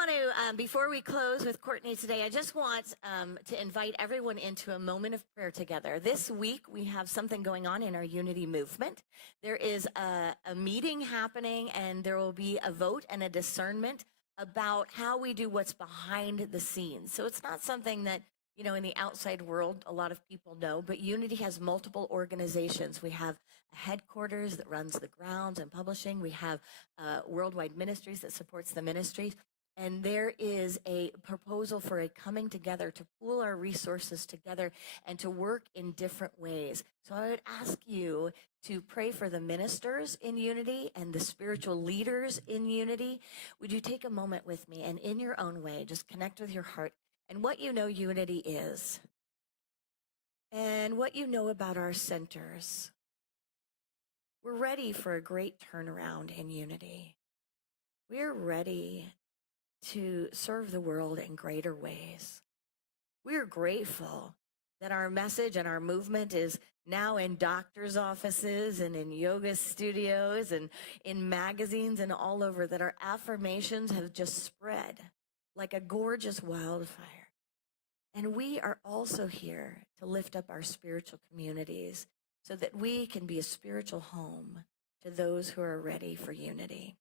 want to, before we close with Courtney today, I just want to invite everyone into a moment of prayer together. This week, we have something going on in our unity movement. There is a meeting happening, and there will be a vote and a discernment about how we do what's behind the scenes. So it's not something that, you know, in the outside world, a lot of people know, but Unity has multiple organizations. We have a headquarters that runs the grounds and publishing. We have Worldwide Ministries that supports the ministries. And there is a proposal for a coming together to pool our resources together and to work in different ways. So I would ask you to pray for the ministers in Unity and the spiritual leaders in Unity. Would you take a moment with me and in your own way, just connect with your heart and what you know Unity is and what you know about our centers. We're ready for a great turnaround in Unity. We're ready to serve the world in greater ways. We're grateful that our message and our movement is now in doctors' offices and in yoga studios and in magazines and all over, that our affirmations have just spread like a gorgeous wildfire. And we are also here to lift up our spiritual communities so that we can be a spiritual home to those who are ready for unity.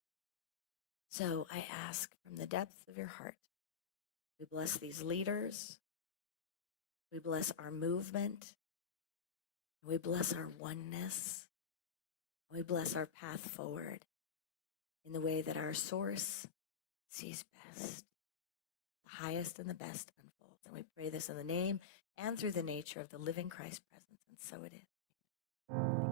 So I ask from the depths of your heart, we bless these leaders, we bless our movement, we bless our oneness, we bless our path forward in the way that our source sees best, the highest and the best unfolds. And we pray this in the name and through the nature of the living Christ presence, and so it is.